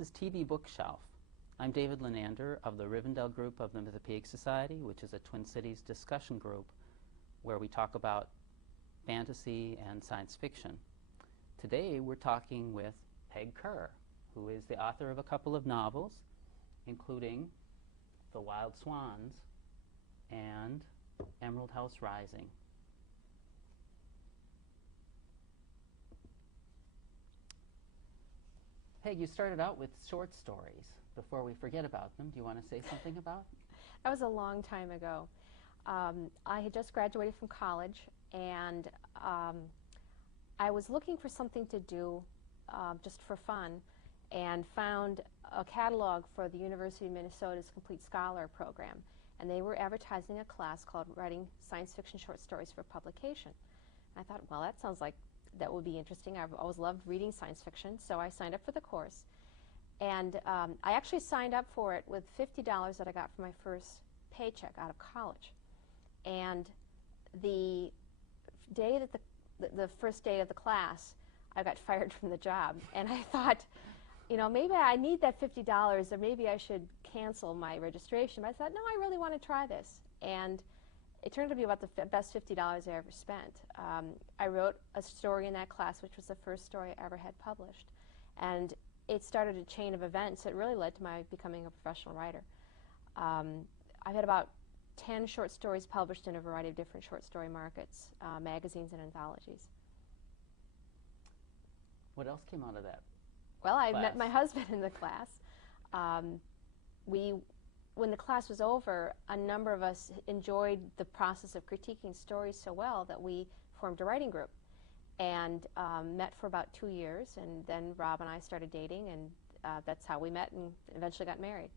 This is TV Bookshelf. I'm David Lenander of the Rivendell group of the Mythopoeic Society, which is a Twin Cities discussion group where we talk about fantasy and science fiction. Today we're talking with Peg Kerr, who is the author of a couple of novels, including The Wild Swans and Emerald House Rising. Peg, you started out with short stories. Before we forget about them, do you want to say something about? That was a long time ago. I had just graduated from college, and I was looking for something to do just for fun, and found a catalog for the University of Minnesota's Complete Scholar program. And they were advertising a class called Writing Science Fiction Short Stories for Publication. And I thought, well, that sounds like that would be interesting. I've always loved reading science fiction, so I signed up for the course. And I actually signed up for it with $50 that I got from my first paycheck out of college. And the day that the first day of the class, I got fired from the job. And I thought, you know, maybe I need that $50, or maybe I should cancel my registration. But I thought, no, I really want to try this. And it turned out to be about the best $50 I ever spent. I wrote a story in that class, which was the first story I ever had published. And it started a chain of events that really led to my becoming a professional writer. I've had about 10 short stories published in a variety of different short story markets, magazines and anthologies. What else came out of that? Well, I met my husband in the class. When the class was over, a number of us enjoyed the process of critiquing stories so well that we formed a writing group and met for about 2 years, and then Rob and I started dating, and that's how we met and eventually got married,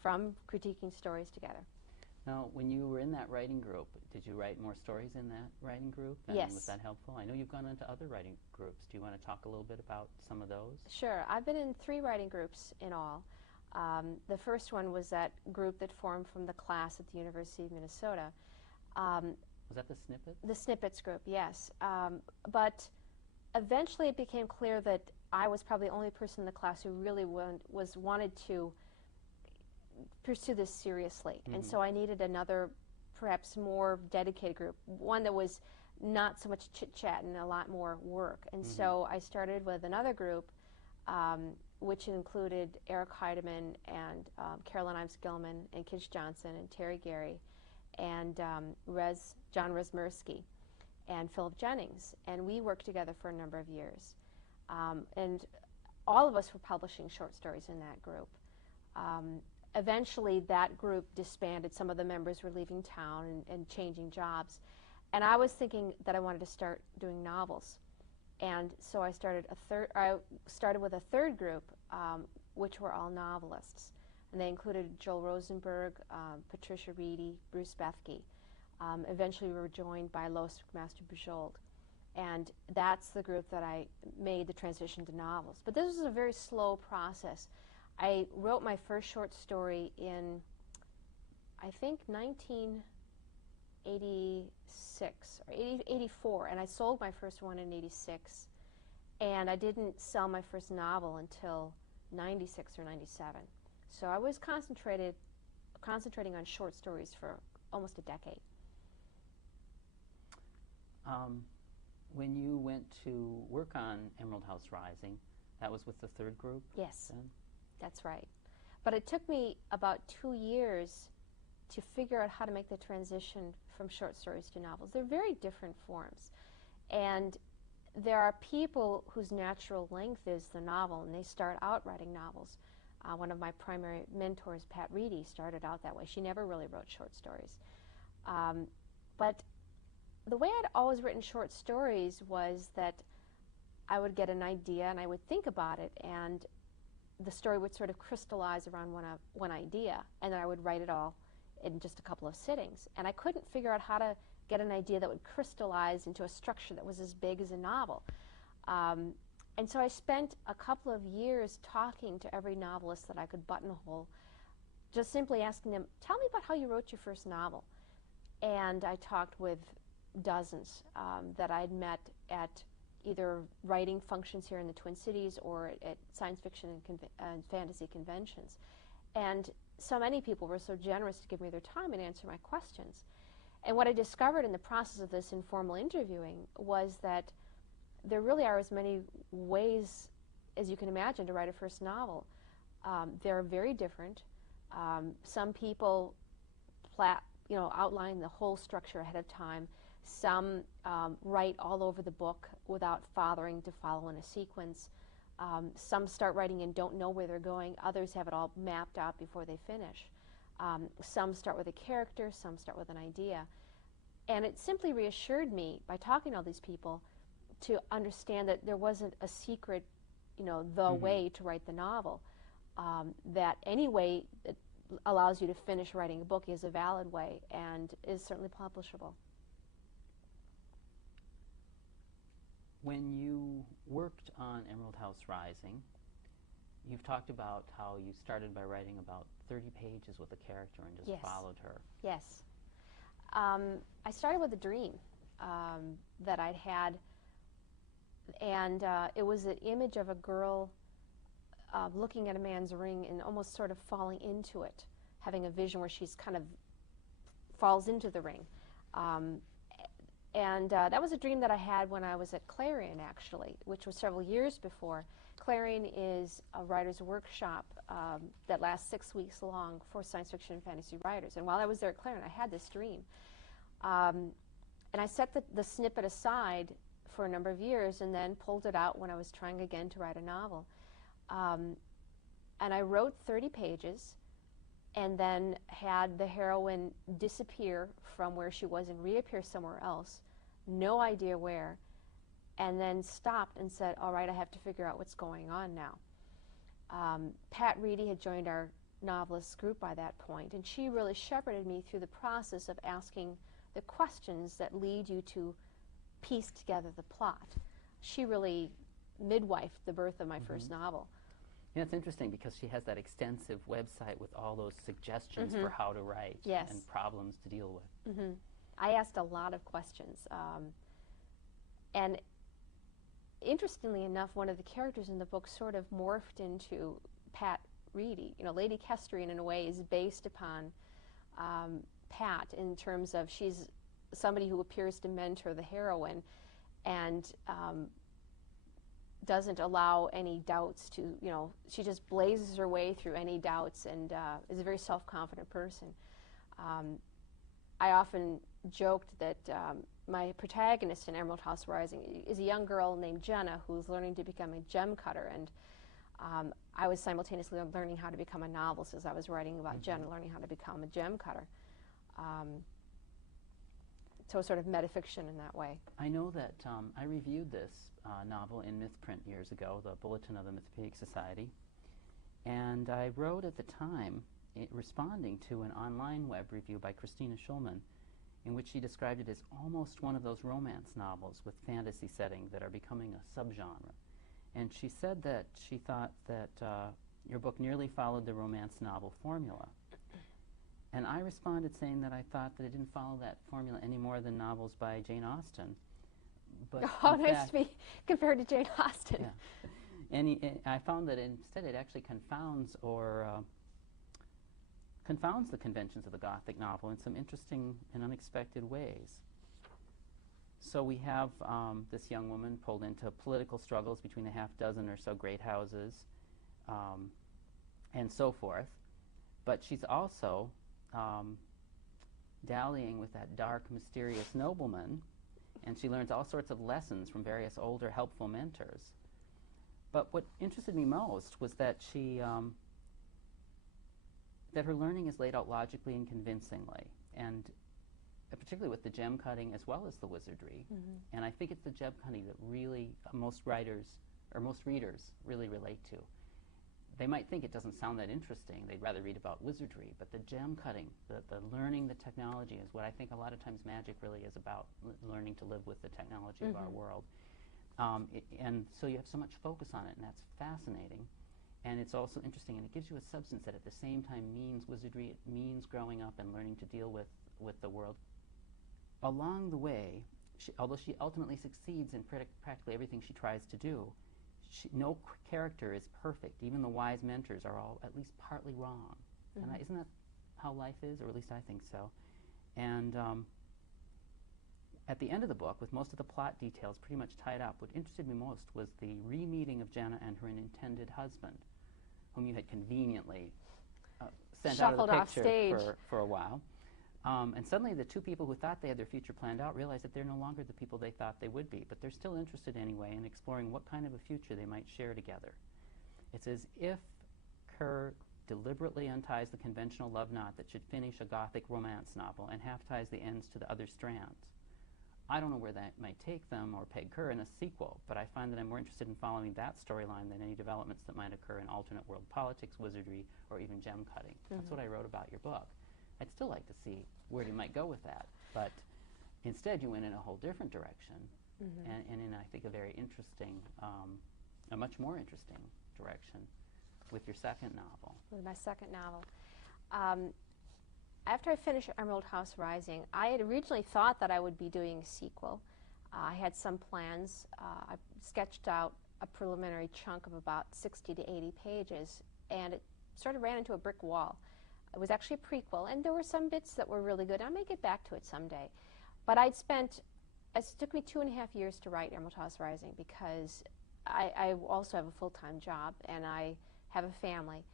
from critiquing stories together. Now, when you were in that writing group, did you write more stories in that writing group? And yes. Was that helpful? I know you've gone into other writing groups. Do you want to talk a little bit about some of those? Sure. I've been in 3 writing groups in all. The first one was that group that formed from the class at the University of Minnesota. Was that the Snippets? The Snippets group, yes. But eventually it became clear that I was probably the only person in the class who really wanted to pursue this seriously. Mm-hmm. And so I needed another, perhaps more dedicated group, one that was not so much chit-chat and a lot more work. And mm-hmm. so I started with another group, which included Eric Heidemann and Carolyn Imes-Gilman and Kish Johnson and Terry Gary and John Rezmersky and Philip Jennings. And we worked together for a number of years. And all of us were publishing short stories in that group. Eventually, that group disbanded. Some of the members were leaving town and changing jobs. And I was thinking that I wanted to start doing novels. And so I started with a third group, which were all novelists. And they included Joel Rosenberg, Patricia Reedy, Bruce Bethke. Eventually, we were joined by Lois McMaster-Bujold. And that's the group that I made the transition to novels. But this was a very slow process. I wrote my first short story in, I think, 1986 or 84, and I sold my first one in 86, and I didn't sell my first novel until 96 or 97. So I was concentrating on short stories for almost a decade. When you went to work on Emerald House Rising, that was with the third group? Yes. Then? That's right. But it took me about 2 years to figure out how to make the transition from short stories to novels. They're very different forms. And there are people whose natural length is the novel, and they start out writing novels. One of my primary mentors, Pat Reedy, started out that way. She never really wrote short stories. But the way I'd always written short stories was that I would get an idea, and I would think about it, and the story would sort of crystallize around one idea, and then I would write it all in just a couple of sittings. And I couldn't figure out how to get an idea that would crystallize into a structure that was as big as a novel. And so I spent a couple of years talking to every novelist that I could buttonhole, just simply asking them, tell me about how you wrote your first novel. And I talked with dozens that I'd met at either writing functions here in the Twin Cities or at science fiction and fantasy conventions. And so many people were so generous to give me their time and answer my questions. And what I discovered in the process of this informal interviewing was that there really are as many ways as you can imagine to write a first novel. They're very different. Some people outline the whole structure ahead of time. Some write all over the book without bothering to follow in a sequence. Some start writing and don't know where they're going. Others have it all mapped out before they finish. Some start with a character, some start with an idea. And it simply reassured me, by talking to all these people, to understand that there wasn't a secret, the way to write the novel. That any way that allows you to finish writing a book is a valid way and is certainly publishable. When you worked on Emerald House Rising, you've talked about how you started by writing about 30 pages with a character and just followed her. Yes. I started with a dream that I'd had, and it was an image of a girl looking at a man's ring and almost sort of falling into it, having a vision where she's kind of falls into the ring. And that was a dream that I had when I was at Clarion, actually, which was several years before. Clarion is a writer's workshop that lasts 6 weeks long for science fiction and fantasy writers. And while I was there at Clarion, I had this dream. And I set the snippet aside for a number of years and then pulled it out when I was trying again to write a novel. And I wrote 30 pages and then had the heroine disappear from where she was and reappear somewhere else, no idea where, and then stopped and said, all right, I have to figure out what's going on now. Pat Reedy had joined our novelist group by that point, and she really shepherded me through the process of asking the questions that lead you to piece together the plot. She really midwifed the birth of my first novel. Yeah, it's interesting because she has that extensive website with all those suggestions for how to write and problems to deal with. I asked a lot of questions. And interestingly enough, one of the characters in the book sort of morphed into Pat Reedy. Lady Kestrian, in a way, is based upon Pat in terms of she's somebody who appears to mentor the heroine and doesn't allow any doubts to, she just blazes her way through any doubts and is a very self-confident person. I often joked that my protagonist in Emerald House Rising is a young girl named Jenna who's learning to become a gem cutter, and I was simultaneously learning how to become a novelist as I was writing about Jenna learning how to become a gem cutter. So sort of metafiction in that way. I know that I reviewed this novel in Mythprint years ago, the Bulletin of the Mythopoeic Society, and I wrote at the time responding to an online web review by Christina Schulman in which she described it as almost one of those romance novels with fantasy settings that are becoming a subgenre. And she said that she thought that your book nearly followed the romance novel formula. And I responded saying that I thought that it didn't follow that formula any more than novels by Jane Austen. But nice to be compared to Jane Austen. Yeah. And I found that instead it actually confounds the conventions of the Gothic novel in some interesting and unexpected ways. So we have this young woman pulled into political struggles between a half-dozen or so great houses and so forth. But she's also dallying with that dark, mysterious nobleman, and she learns all sorts of lessons from various older, helpful mentors. But what interested me most was that that her learning is laid out logically and convincingly, and particularly with the gem cutting as well as the wizardry. And I think it's the gem cutting that really most writers or most readers really relate to. They might think it doesn't sound that interesting. They'd rather read about wizardry, but the gem cutting, the learning the technology is what I think a lot of times magic really is about, learning to live with the technology of our world. And so you have so much focus on it, and that's fascinating. And it's also interesting, and it gives you a substance that at the same time means wizardry, it means growing up and learning to deal with the world. Along the way, although she ultimately succeeds in practically everything she tries to do, no character is perfect. Even the wise mentors are all at least partly wrong. Mm-hmm. And isn't that how life is, or at least I think so. And at the end of the book, with most of the plot details pretty much tied up, what interested me most was the re-meeting of Jenna and her intended husband, whom you had conveniently sent Shuffled out of off the picture stage for a while. And suddenly the two people who thought they had their future planned out realize that they're no longer the people they thought they would be, but they're still interested anyway in exploring what kind of a future they might share together. It's as if Kerr deliberately unties the conventional love knot that should finish a Gothic romance novel and half-ties the ends to the other strands. I don't know where that might take them or Peg Kerr in a sequel, but I find that I'm more interested in following that storyline than any developments that might occur in alternate world politics, wizardry, or even gem cutting. Mm-hmm. That's what I wrote about your book. I'd still like to see where you might go with that, but instead you went in a whole different direction, mm-hmm. and in, I think, a very interesting, a much more interesting direction with your second novel. With my second novel. After I finished Emerald House Rising, I had originally thought that I would be doing a sequel. I had some plans. I sketched out a preliminary chunk of about 60 to 80 pages, and it sort of ran into a brick wall. It was actually a prequel, and there were some bits that were really good. I may get back to it someday. But it took me 2.5 years to write Emerald House Rising because I also have a full-time job, and I have a family.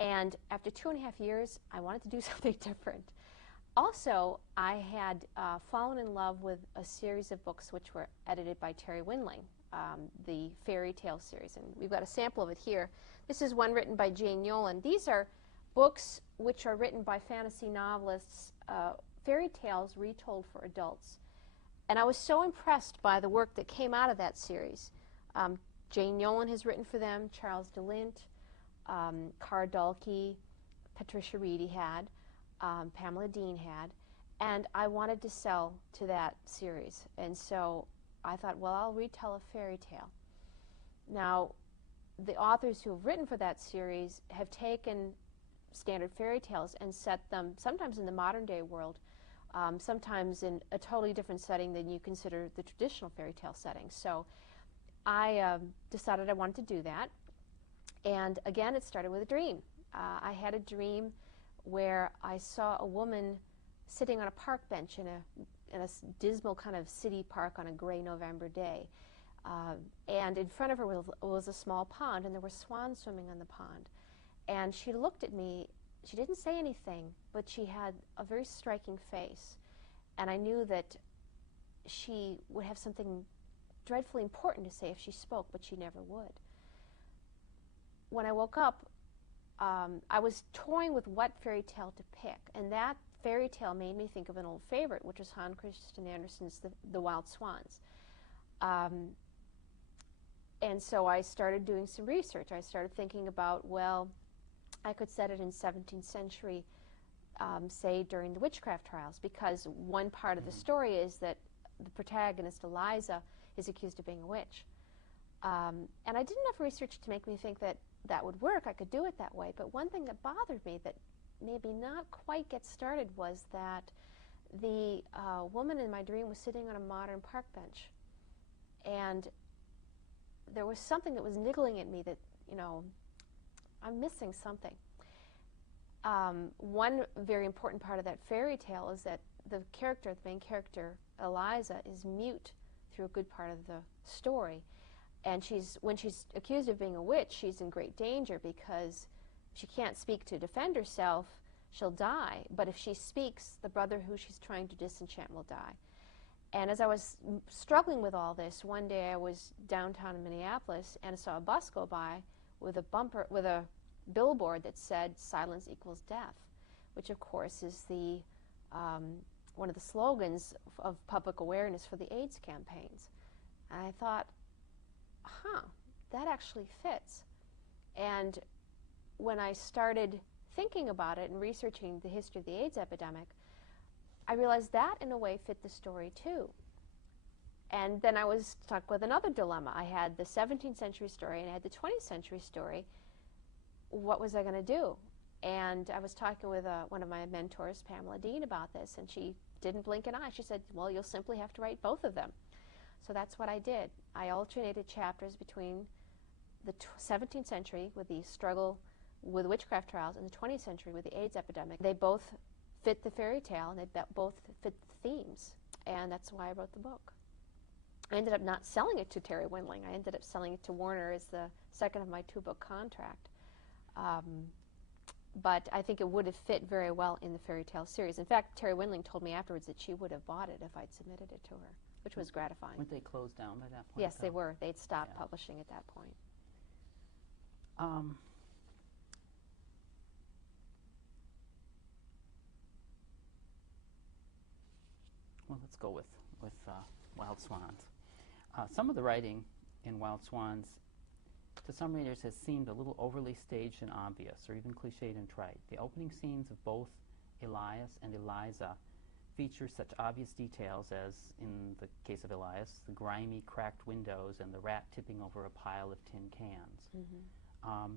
And after 2.5 years, I wanted to do something different. Also, I had fallen in love with a series of books which were edited by Terry Winling, the fairy tale series. And we've got a sample of it here. This is one written by Jane Yolen. These are books which are written by fantasy novelists, fairy tales retold for adults. And I was so impressed by the work that came out of that series. Jane Yolen has written for them, Charles DeLint, Cara Dalkey, Patricia Reedy had, Pamela Dean had, and I wanted to sell to that series. And so I thought, well, I'll retell a fairy tale. Now, the authors who have written for that series have taken standard fairy tales and set them sometimes in the modern day world, sometimes in a totally different setting than you consider the traditional fairy tale setting. So I decided I wanted to do that. And again, it started with a dream. I had a dream where I saw a woman sitting on a park bench in a dismal kind of city park on a gray November day. And in front of her was a small pond, and there were swans swimming in the pond. And she looked at me. She didn't say anything, but she had a very striking face. And I knew that she would have something dreadfully important to say if she spoke, but she never would. When I woke up, I was toying with what fairy tale to pick, and that fairy tale made me think of an old favorite, which was Hans Christian Andersen's The Wild Swans. And so I started doing some research. I started thinking about, well, I could set it in 17th century, say during the witchcraft trials, because one part of the story is that the protagonist, Eliza, is accused of being a witch. And I did enough research to make me think that that would work. I could do it that way. But one thing that bothered me that maybe not quite get started was that the woman in my dream was sitting on a modern park bench. And there was something that was niggling at me that, you know, I'm missing something. One very important part of that fairy tale is that the main character, Eliza, is mute through a good part of the story. And when she's accused of being a witch, she's in great danger because she can't speak to defend herself, she'll die. But if she speaks, the brother who she's trying to disenchant will die. And as I was struggling with all this, one day I was downtown in Minneapolis and I saw a bus go by with a billboard that said "Silence equals death," which of course is the one of the slogans of public awareness for the AIDS campaigns. And I thought, that actually fits. And when I started thinking about it and researching the history of the AIDS epidemic, I realized that in a way fit the story too. And then I was stuck with another dilemma. I had the 17th century story and I had the 20th century story. What was I going to do? And I was talking with one of my mentors, Pamela Dean, about this, and she didn't blink an eye. She said, well, you'll simply have to write both of them. So that's what I did. I alternated chapters between the 17th century with the struggle with witchcraft trials and the 20th century with the AIDS epidemic. They both fit the fairy tale, and they both fit the themes, and that's why I wrote the book. I ended up not selling it to Terry Windling. I ended up selling it to Warner as the second of my 2-book contract. But I think it would have fit very well in the fairy tale series. In fact, Terry Windling told me afterwards that she would have bought it if I'd submitted it to her, which was gratifying. Weren't they closed down by that point? Yes, they were. They'd stopped publishing at that point. Well, let's go with Wild Swans. Some of the writing in Wild Swans, to some readers, has seemed a little overly staged and obvious, or even cliched and trite. The opening scenes of both Elias and Eliza feature such obvious details as, in the case of Elias, the grimy, cracked windows and the rat tipping over a pile of tin cans. Mm-hmm.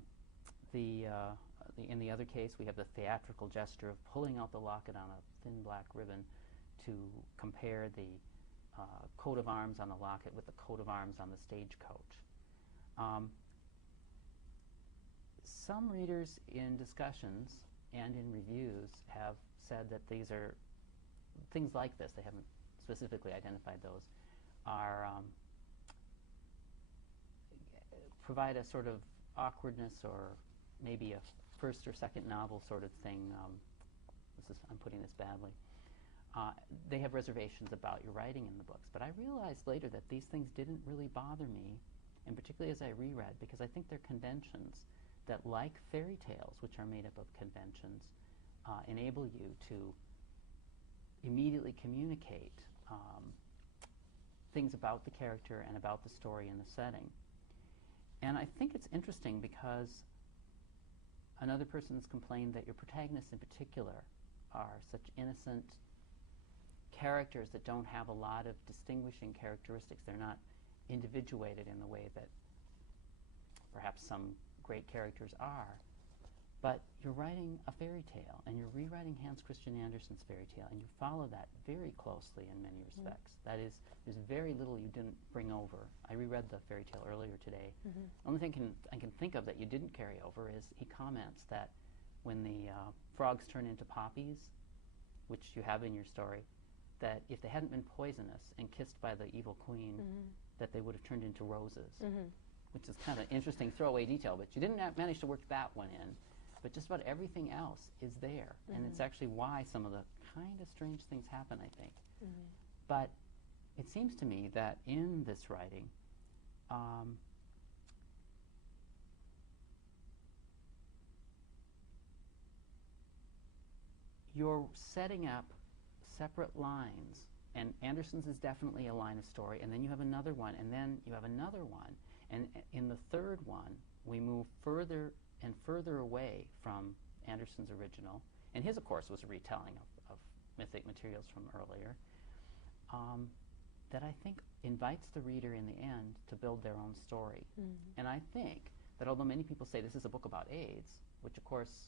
In the other case, we have the theatrical gesture of pulling out the locket on a thin black ribbon to compare the coat of arms on the locket with the coat of arms on the stagecoach. Some readers in discussions and in reviews have said that these are things like this, they haven't specifically identified those, are provide a sort of awkwardness or maybe a first or second novel sort of thing. I'm putting this badly. They have reservations about your writing in the books, but I realized later that these things didn't really bother me, and particularly as I reread, because I think they're conventions that, like fairy tales, which are made up of conventions, enable you to immediately communicate things about the character and about the story and the setting. And I think it's interesting because another person has complained that your protagonists in particular are such innocent characters that don't have a lot of distinguishing characteristics. They're not individuated in the way that perhaps some great characters are. But you're writing a fairy tale, and you're rewriting Hans Christian Andersen's fairy tale, and you follow that very closely in many respects. That is, there's very little you didn't bring over. I reread the fairy tale earlier today. Only thing I can think of that you didn't carry over is he comments that when the frogs turn into poppies, which you have in your story, that if they hadn't been poisonous and kissed by the evil queen, that they would have turned into roses, which is kind of an interesting throwaway detail, but you didn't manage to work that one in. But just about everything else is there, and it's actually why some of the kind of strange things happen, I think. But it seems to me that in this writing, you're setting up separate lines, and Andersen's is definitely a line of story, and then you have another one, and then you have another one, and in the third one, we move further and further away from Andersen's original, and his, of course, was a retelling of mythic materials from earlier, that I think invites the reader in the end to build their own story. And I think that although many people say this is a book about AIDS, which of course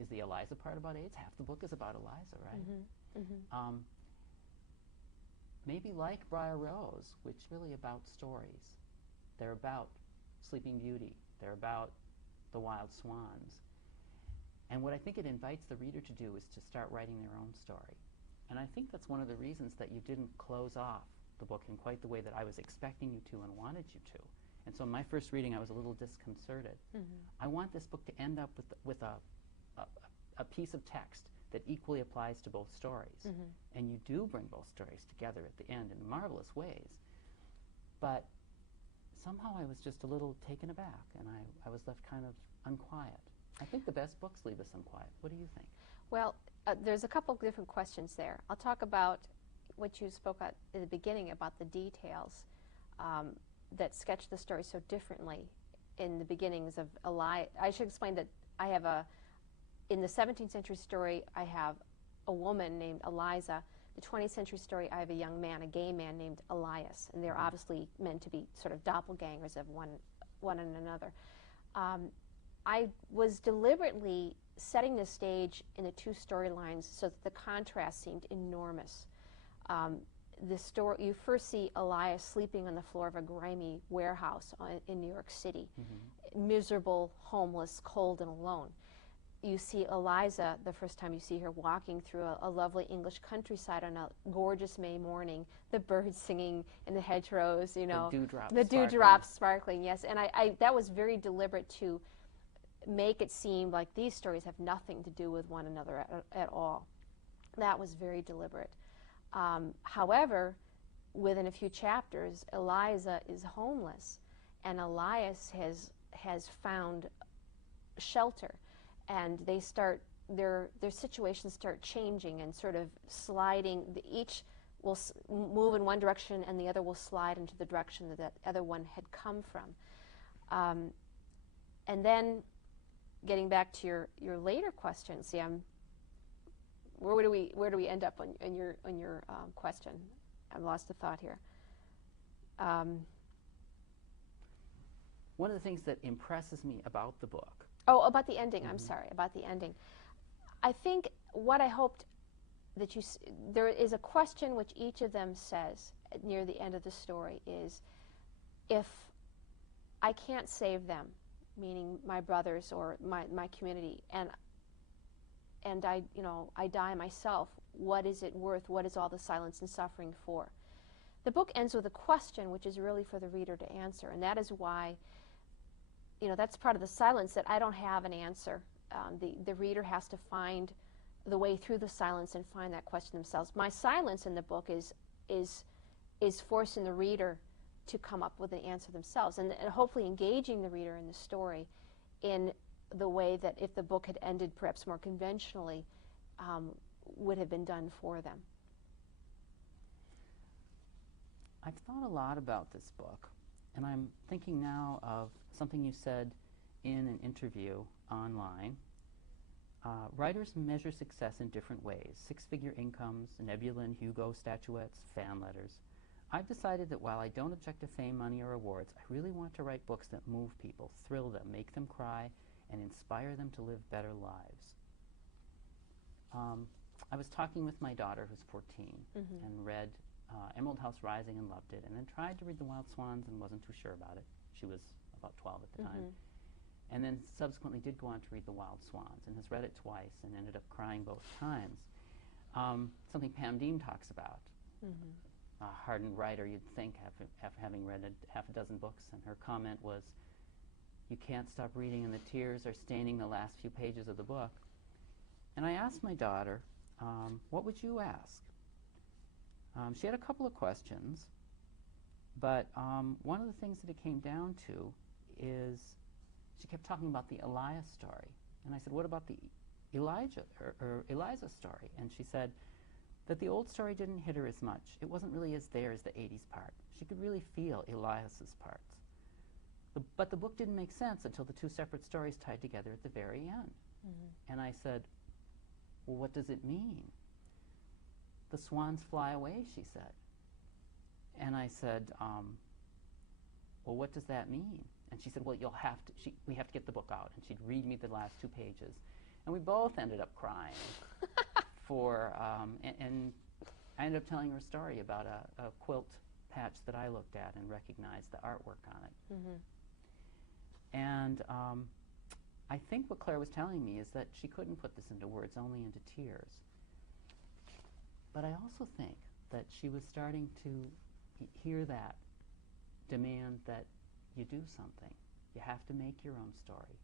is the Eliza part about AIDS, half the book is about Eliza, right? Maybe like Briar Rose, which is really about stories. They're about Sleeping Beauty. They're about the Wild Swans. And what I think it invites the reader to do is to start writing their own story. And I think that's one of the reasons that you didn't close off the book in quite the way that I was expecting you to and wanted you to. And so in my first reading, I was a little disconcerted. I want this book to end up with a piece of text that equally applies to both stories. And you do bring both stories together at the end in marvelous ways. But somehow I was just a little taken aback, and I was left kind of unquiet. I think the best books leave us unquiet. What do you think? Well, there's a couple of different questions there. I'll talk about what you spoke at in the beginning about the details that sketch the story so differently in the beginnings of Elias. I should explain that I have in the 17th century story, I have a woman named Eliza. The 20th century story, I have a young man, a gay man named Elias, and they're obviously meant to be sort of doppelgangers of one and another. I was deliberately setting the stage in the two storylines so that the contrast seemed enormous. The story, you first see Elias sleeping on the floor of a grimy warehouse in New York City, miserable, homeless, cold, and alone. You see Eliza, the first time you see her, walking through a lovely English countryside on a gorgeous May morning, the birds singing in the hedgerows, you know. The dewdrops sparkling, yes. And that was very deliberate to make it seem like these stories have nothing to do with one another at all. That was very deliberate. However, within a few chapters, Eliza is homeless, and Elias has found shelter, and they start their situations start changing and sort of sliding. Each will move in one direction, and the other will slide into the direction that the other one had come from. And then, getting back to your later question, see, where do we end up on your question? I've lost a thought here. One of the things that impresses me about the book. Oh, about the ending. I'm sorry, about the ending. I think what I hoped that there is a question which each of them says near the end of the story is, if I can't save them, meaning my brothers or my community, and I die myself, what is it worth? What is all the silence and suffering for? The book ends with a question which is really for the reader to answer, and that is why, that's part of the silence, that I don't have an answer. The reader has to find the way through the silence and find that question themselves. My silence in the book is forcing the reader to come up with an answer themselves, and hopefully engaging the reader in the story in the way that if the book had ended perhaps more conventionally, would have been done for them. I've thought a lot about this book, and I'm thinking now of something you said in an interview online. Writers measure success in different ways: six-figure incomes, Nebula and Hugo statuettes, fan letters. I've decided that while I don't object to fame, money, or awards, I really want to write books that move people, thrill them, make them cry, and inspire them to live better lives. I was talking with my daughter, who's 14, and read Emerald House Rising and loved it, and then tried to read The Wild Swans and wasn't too sure about it. She was about 12 at the time. And then subsequently did go on to read The Wild Swans and has read it twice and ended up crying both times. Something Pam Dean talks about. A hardened writer, you'd think, after having read half a dozen books, and her comment was, "You can't stop reading and the tears are staining the last few pages of the book." And I asked my daughter, what would you ask? She had a couple of questions, but one of the things that it came down to is she kept talking about the Elias story. And I said, what about the Elijah or Eliza story? And she said that the old story didn't hit her as much. It wasn't really as there as the 80s part. She could really feel Elias's parts. But the book didn't make sense until the two separate stories tied together at the very end. And I said, well, what does it mean? The swans fly away, she said. And I said, well, what does that mean? And she said, well, we have to get the book out. And she'd read me the last 2 pages. And we both ended up crying. And I ended up telling her a story about a quilt patch that I looked at and recognized the artwork on it. And I think what Claire was telling me is that she couldn't put this into words, only into tears. But I also think that she was starting to hear that demand that you do something. You have to make your own story.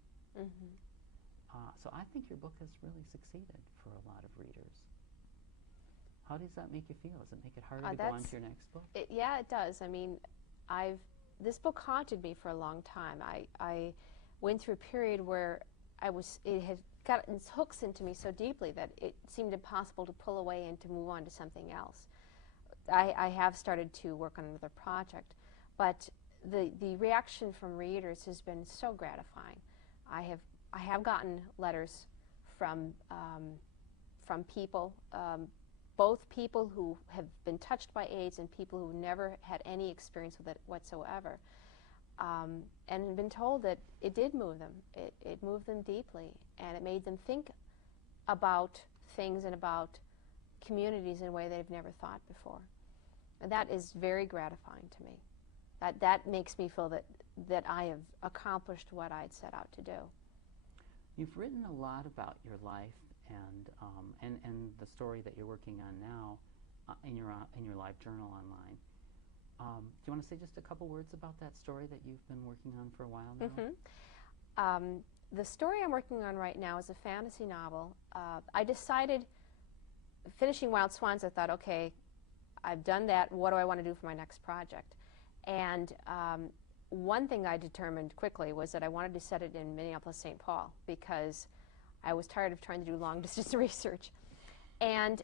So I think your book has really succeeded for a lot of readers. How does that make you feel? Does it make it harder to go on to your next book? Yeah, it does. I mean, this book haunted me for a long time. I went through a period where it had gotten its hooks into me so deeply that it seemed impossible to pull away and to move on to something else. I have started to work on another project, but the reaction from readers has been so gratifying. I have gotten letters from people, both people who have been touched by AIDS and people who never had any experience with it whatsoever. and been told that it did move them. It moved them deeply, and it made them think about things and about communities in a way they've never thought before. And that is very gratifying to me. That makes me feel that I have accomplished what I'd set out to do. You've written a lot about your life and the story that you're working on now in your live journal online. Do you want to say just a couple words about that story that you've been working on for a while now? The story I'm working on right now is a fantasy novel. I decided, finishing Wild Swans, I thought, okay, I've done that. What do I want to do for my next project? And one thing I determined quickly was that I wanted to set it in Minneapolis-St. Paul because I was tired of trying to do long-distance research. And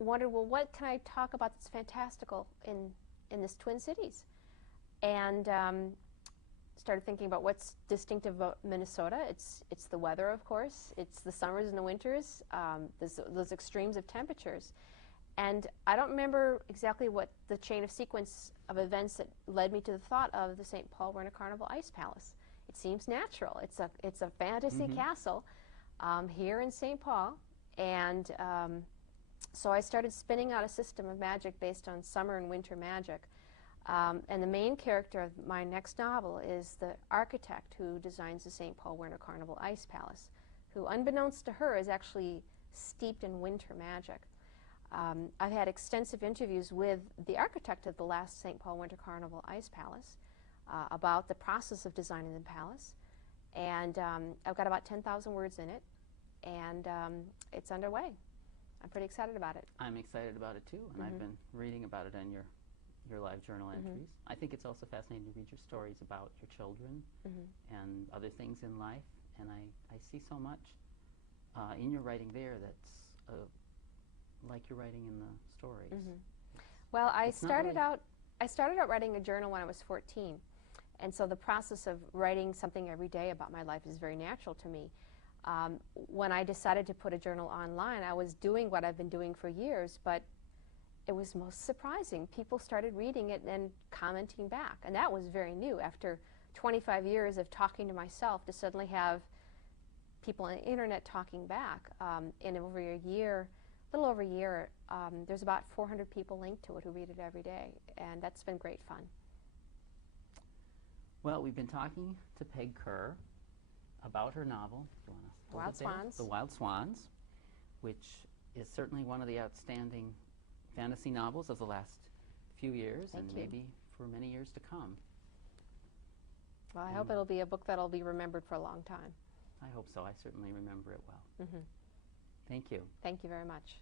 wondered, well, what can I talk about that's fantastical in this Twin Cities? And started thinking about what's distinctive about Minnesota. It's the weather, of course. It's the summers and the winters, those extremes of temperatures. And I don't remember exactly what the chain of sequence of events that led me to the thought of the St. Paul Winter Carnival Ice Palace. It seems natural. It's a fantasy castle here in St. Paul, and so I started spinning out a system of magic based on summer and winter magic. And the main character of my next novel is the architect who designs the St. Paul Winter Carnival Ice Palace, who, unbeknownst to her, is actually steeped in winter magic. I've had extensive interviews with the architect of the last St. Paul Winter Carnival Ice Palace about the process of designing the palace, and I've got about 10,000 words in it, and it's underway. I'm pretty excited about it. I'm excited about it too, and I've been reading about it on your live journal entries. I think it's also fascinating to read your stories about your children and other things in life, and I see so much in your writing there that's like you're writing in the stories. Well, I started out writing a journal when I was 14, and so the process of writing something every day about my life is very natural to me. When I decided to put a journal online, I was doing what I've been doing for years, but it was most surprising. People started reading it and commenting back, and that was very new. After 25 years of talking to myself, to suddenly have people on the internet talking back in over a year, little over a year, there's about 400 people linked to it who read it every day, and that's been great fun. Well, we've been talking to Peg Kerr about her novel, Wild Swans. The Wild Swans, which is certainly one of the outstanding fantasy novels of the last few years, and maybe for many years to come. Well, I hope it'll be a book that'll be remembered for a long time. I hope so. I certainly remember it well. Thank you. Thank you very much.